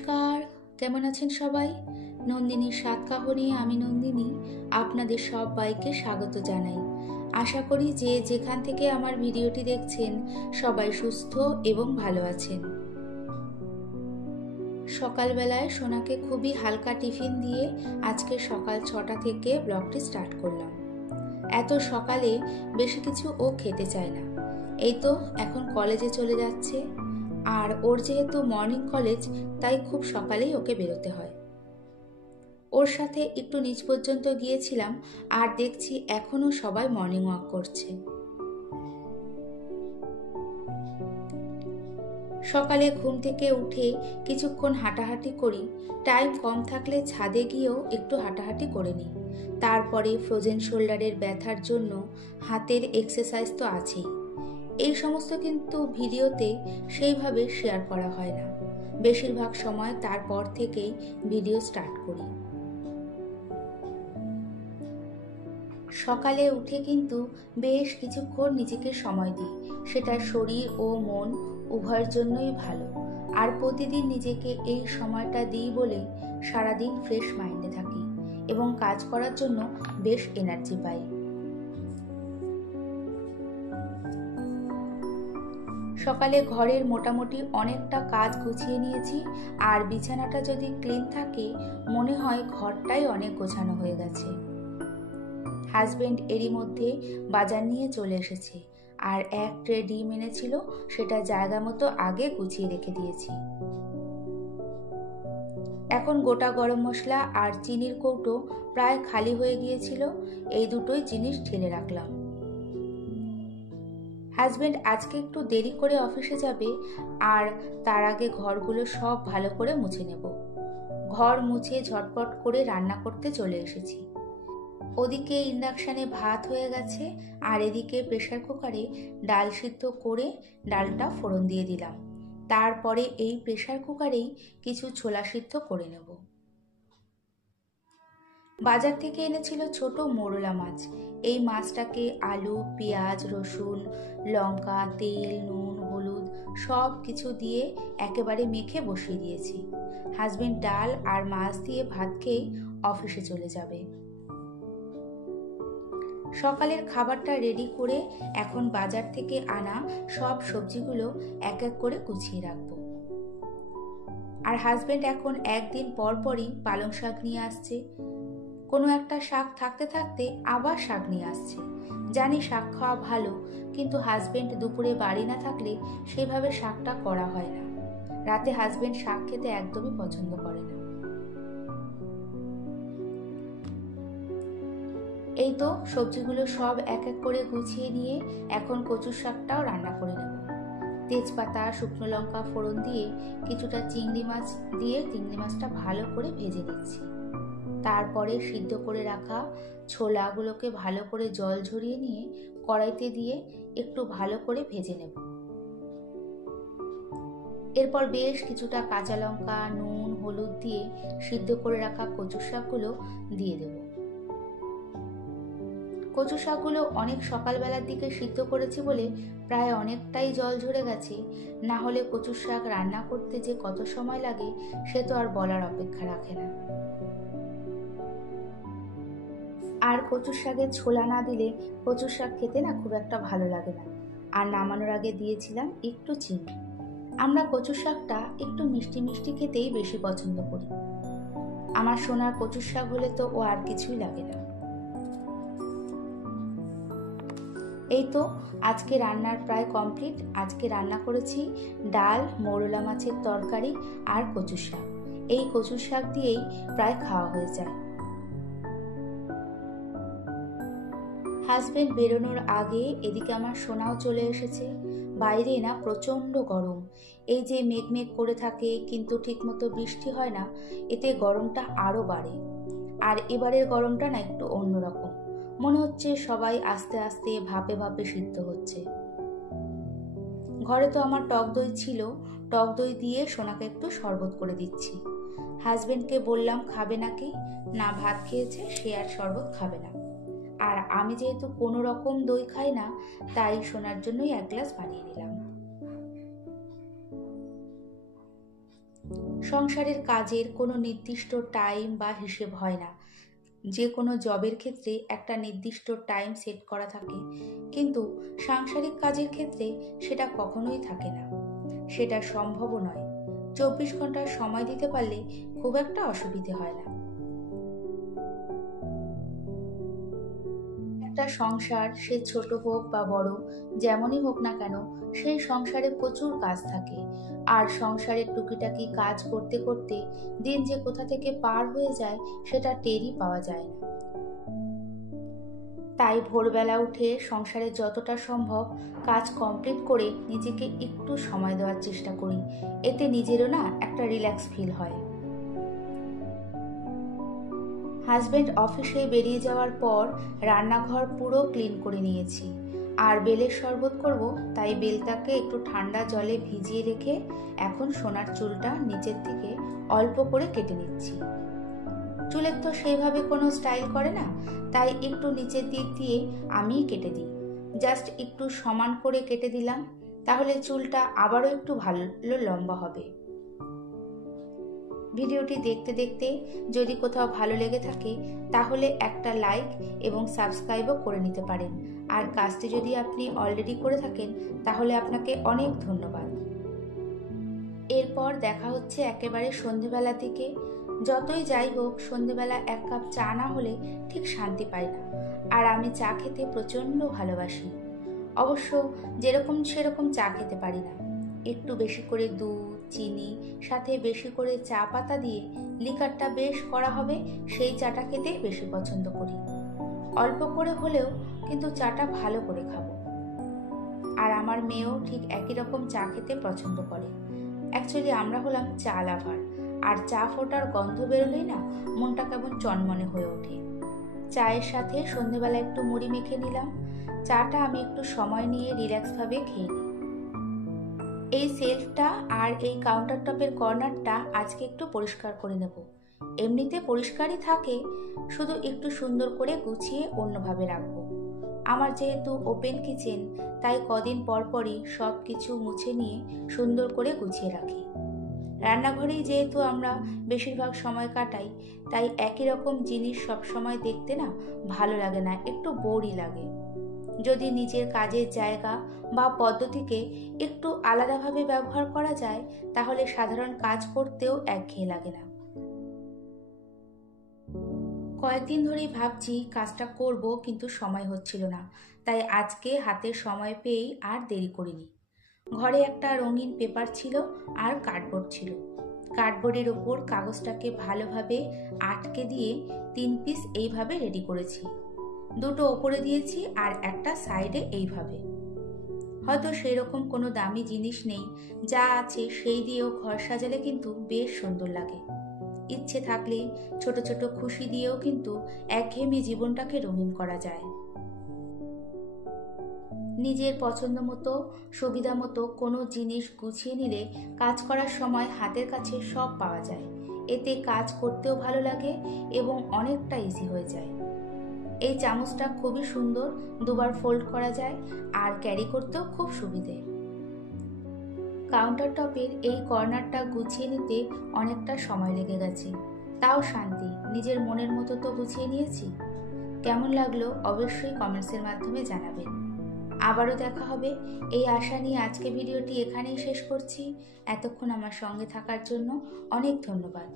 নমস্কার, কেমন আছেন সবাই? নন্দিনীর সাত কাহনে আমি নন্দিনী আপনাদের সবাইকে স্বাগত জানাই। আশা করি যে যেখান থেকে আমার ভিডিওটি দেখছেন সবাই সুস্থ এবং ভালো আছেন। সকালবেলায় সোনাকে খুবই হালকা টিফিন দিয়ে আজকে সকাল 6টা থেকে ব্লগটি স্টার্ট করলাম। এত সকালে বেশি কিছু ও খেতে চায় না। এই তো এখন কলেজে চলে যাচ্ছে, আর ওর যেহেতু মর্নিং কলেজ তাই খুব সকালেই ওকে বেরোতে হয়। ওর সাথে একটু নিচ পর্যন্ত গিয়েছিলাম, আর দেখছি এখনো সবাই মর্নিং ওয়াক করছে। সকালে ঘুম থেকে উঠে কিছুক্ষণ হাঁটাহাঁটি করি, টাইম কম থাকলে ছাদে গিয়েও একটু হাঁটাহাঁটি করে নিই। তারপরে ফ্রোজেন শোল্ডারের ব্যথার জন্য হাতের এক্সারসাইজ তো আছেই। এই সমস্ত কিন্তু ভিডিওতে সেইভাবে শেয়ার করা হয় না, বেশিরভাগ সময় তারপর থেকেই ভিডিও স্টার্ট করি। সকালে উঠে কিন্তু বেশ কিছুক্ষণ নিজেকে সময় দিই, সেটা শরীর ও মন উভয়ের জন্যই ভালো। আর প্রতিদিন নিজেকে এই সময়টা দিই বলে সারাদিন ফ্রেশ মাইন্ডে থাকি এবং কাজ করার জন্য বেশ এনার্জি পাই। সকালে ঘরের মোটামুটি অনেকটা কাজ গুছিয়ে নিয়েছি, আর বিছানাটা যদি ক্লিন থাকে মনে হয় ঘরটাই অনেক গোছানো হয়ে গেছে। হাজবেন্ড এরই মধ্যে বাজার নিয়ে চলে এসেছে, আর এক ট্রে ডিম এনেছিল, সেটা জায়গা মতো আগে গুছিয়ে রেখে দিয়েছি। এখন গোটা গরম মশলা আর চিনির কৌটো প্রায় খালি হয়ে গিয়েছিল, এই দুটোই জিনিস ঢেলে রাখলাম। হাজবেন্ড আজকে একটু দেরি করে অফিসে যাবে, আর তার আগে ঘরগুলো সব ভালো করে মুছে নেব। ঘর মুছে ঝটপট করে রান্না করতে চলে এসেছি। ওদিকে ইন্ডাকশানে ভাত হয়ে গেছে, আর এদিকে প্রেসার কুকারে ডাল সিদ্ধ করে ডালটা ফোড়ন দিয়ে দিলাম। তারপরে এই প্রেসার কুকারেই কিছু ছোলা সিদ্ধ করে নেব। বাজার থেকে এনেছিল ছোট মোরলা মাছ। এই মাছটাকে আলু, পেঁয়াজ, রসুন, লঙ্কা, তেল, নুন, হলুদ সব কিছু দিয়ে একেবারে মেখে বসিয়ে দিয়েছি। হাজবেন্ড ডাল আর মাছ দিয়ে ভাত খেয়ে অফিসে চলে যাবে। সকালের খাবারটা রেডি করে এখন বাজার থেকে আনা সব সবজিগুলো এক এক করে গুছিয়ে রাখবো। আর হাজবেন্ড এখন একদিন পর পরই পালং শাক নিয়ে আসছে। কোনো একটা শাক থাকতে থাকতে আবার শাক নিয়ে আসছে। জানি শাক খাওয়া ভালো, কিন্তু হাজবেন্ড দুপুরে বাড়ি না থাকলে সেভাবে শাকটা করা হয় না। রাতে হাজবেন্ড শাক খেতে একদমই পছন্দ করে না। এই তো সবজিগুলো সব এক এক করে গুছিয়ে নিয়ে এখন কচুর শাকটাও রান্না করে নেব। তেজপাতা, শুকনো লঙ্কা ফোড়ন দিয়ে কিছুটা চিংড়ি মাছ দিয়ে চিংড়ি মাছটা ভালো করে ভেজে নিচ্ছি। তারপরে সিদ্ধ করে রাখা ছোলাগুলোকে ভালো করে জল ঝরিয়ে নিয়ে কড়াইতে দিয়ে একটু ভালো করে ভেজে নেব। এরপর বেশ কিছুটা কাঁচা লঙ্কা, নুন, হলুদ দিয়ে সিদ্ধ করে রাখা কচুর শাকগুলো দিয়ে দেব। কচু শাকগুলো অনেক সকালবেলার দিকে সিদ্ধ করেছি বলে প্রায় অনেকটাই জল ঝরে গেছে, না হলে কচুর শাক রান্না করতে যে কত সময় লাগে সে তো আর বলার অপেক্ষা রাখে না। আর কচুর শাকের ছোলা না দিলে কচুর শাক খেতে না খুব একটা ভালো লাগে না। আর নামানোর আগে দিয়েছিলাম একটু চিনি। আমরা কচুর শাকটা একটু মিষ্টি মিষ্টি খেতেই বেশি পছন্দ করি। আমার সোনার কচুর শাক হলে তো ও আর কিছুই লাগে না। এই তো আজকে রান্নার প্রায় কমপ্লিট। আজকে রান্না করেছি ডাল, মোরলা মাছের তরকারি আর কচুর শাক। এই কচুর শাক দিয়েই প্রায় খাওয়া হয়ে যায়। হাজবেন্ড বেরোনোর আগে এদিকে আমার সোনাও চলে এসেছে। বাইরে না প্রচণ্ড গরম। এই যে মেঘ করে থাকে কিন্তু ঠিকমতো বৃষ্টি হয় না, এতে গরমটা আরও বাড়ে। আর এবারের গরমটা না একটু অন্যরকম, মনে হচ্ছে সবাই আস্তে আস্তে ভাপে ভাপে সিদ্ধ হচ্ছে। ঘরে তো আমার টক দই ছিল, টক দই দিয়ে সোনাকে একটু শরবত করে দিচ্ছি। হাজবেন্ডকে বললাম খাবে নাকি, না ভাত খেয়েছে, সে আর শরবত খাবে না। আর আমি যেহেতু কোনো রকম দই খাই না, তাই সোনার জন্যই এক গ্লাস বানিয়ে নিলাম। সংসারের কাজের কোনো নির্দিষ্ট টাইম বা হিসেব হয় না। যে কোনো জবের ক্ষেত্রে একটা নির্দিষ্ট টাইম সেট করা থাকে, কিন্তু সাংসারিক কাজের ক্ষেত্রে সেটা কখনোই থাকে না। সেটা সম্ভবও নয়। 24 ঘন্টা সময় দিতে পারলে খুব একটা অসুবিধে হয় না। একটা সংসার, সে ছোট হোক বা বড়, যেমনই হোক না কেন, সেই সংসারে প্রচুর কাজ থাকে। আর সংসারের টুকিটাকি কাজ করতে করতে দিন যে কোথা থেকে পার হয়ে যায় সেটা টেরই পাওয়া যায় না। তাই ভোরবেলা উঠে সংসারে যতটা সম্ভব কাজ কমপ্লিট করে নিজেকে একটু সময় দেওয়ার চেষ্টা করি। এতে নিজেরও না একটা রিল্যাক্স ফিল হয়। হাজবেন্ড অফিসে বেরিয়ে যাওয়ার পর রান্নাঘর পুরো ক্লিন করে নিয়েছি। আর বেলের শরবত করব, তাই বেলটাকে একটু ঠান্ডা জলে ভিজিয়ে রেখে এখন সোনার চুলটা নিচের থেকে অল্প করে কেটে নিচ্ছি। চুলের তো সেইভাবে কোনো স্টাইল করে না, তাই একটু নিচের দিক দিয়ে আমিই কেটে দিই। জাস্ট একটু সমান করে কেটে দিলাম, তাহলে চুলটা আবারও একটু ভালো লম্বা হবে। ভিডিওটি দেখতে দেখতে যদি কোথাও ভালো লেগে থাকে তাহলে একটা লাইক এবং সাবস্ক্রাইবও করে নিতে পারেন। আর কাজটি যদি আপনি অলরেডি করে থাকেন তাহলে আপনাকে অনেক ধন্যবাদ। এরপর দেখা হচ্ছে একেবারে সন্ধেবেলা থেকে। যতই যাই হোক, সন্ধেবেলা 1 কাপ চা না হলে ঠিক শান্তি পাই না। আর আমি চা খেতে প্রচণ্ড ভালোবাসি। অবশ্য যেরকম সেরকম চা খেতে পারি না। একটু বেশি করে দুধ, চিনি, সাথে বেশি করে চা পাতা দিয়ে লিকারটা বেশ করা হবে সেই চাটা খেতে বেশি পছন্দ করি। অল্প করে হলেও কিন্তু চাটা ভালো করে খাবো। আর আমার মেয়েও ঠিক একই রকম চা খেতে পছন্দ করে। অ্যাকচুয়ালি আমরা হলাম চা লাভার, আর চা ফোটার গন্ধ বেরোলেই না মনটা কেমন চনমনে হয়ে ওঠে। চায়ের সাথে সন্ধেবেলা একটু মুড়ি মেখে নিলাম। চাটা আমি একটু সময় নিয়ে রিল্যাক্সভাবে খেয়ে নিই। এই সেলফটা আর এই কাউন্টার টপের কর্নারটা আজকে একটু পরিষ্কার করে নেব। এমনিতে পরিষ্কারই থাকে, শুধু একটু সুন্দর করে গুছিয়ে অন্যভাবে রাখবো। আমার যেহেতু ওপেন কিচেন, তাই কদিন পর পরই সব কিছু মুছে নিয়ে সুন্দর করে গুছিয়ে রাখি। রান্নাঘরেই যেহেতু আমরা বেশিরভাগ সময় কাটাই, তাই একই রকম জিনিস সব সময় দেখতে না ভালো লাগে না, একটু বোরই লাগে। যদি নিজের কাজের জায়গা বা পদ্ধতিকে একটু আলাদাভাবে ব্যবহার করা যায় তাহলে সাধারণ কাজ করতেও একঘেয়ে লাগে না। কয়েকদিন ধরেই ভাবছি কাজটা করব, কিন্তু সময় হচ্ছিল না। তাই আজকে হাতে সময় পেয়েই আর দেরি করিনি। ঘরে একটা রঙিন পেপার ছিল আর কার্ডবোর্ড ছিল। কার্ডবোর্ডের ওপর কাগজটাকে ভালোভাবে আটকে দিয়ে 3 পিস এইভাবে রেডি করেছি। 2টো ওপরে দিয়েছি আর একটা সাইডে এইভাবে। হয়তো সেই রকম কোনো দামি জিনিস নেই, যা আছে সেই দিয়েও ঘর সাজালে কিন্তু বেশ সুন্দর লাগে। ইচ্ছে থাকলে ছোট ছোট খুশি দিয়েও কিন্তু একঘেয়েমি জীবনটাকে রঙিন করা যায়। নিজের পছন্দ মতো, সুবিধা মতো কোনো জিনিস গুছিয়ে নিলে কাজ করার সময় হাতের কাছে সব পাওয়া যায়। এতে কাজ করতেও ভালো লাগে এবং অনেকটা ইজি হয়ে যায়। এই চামচটা খুবই সুন্দর, 2বার ফোল্ড করা যায় আর ক্যারি করতেও খুব সুবিধে। কাউন্টার টপের এই কর্নারটা গুছিয়ে নিতে অনেকটা সময় লেগে গেছে, তাও শান্তি, নিজের মনের মতো তো গুছিয়ে নিয়েছি। কেমন লাগলো অবশ্যই কমেন্টসের মাধ্যমে জানাবেন। আবারও দেখা হবে এই আশা নিয়ে আজকে ভিডিওটি এখানেই শেষ করছি। এতক্ষণ আমার সঙ্গে থাকার জন্য অনেক ধন্যবাদ।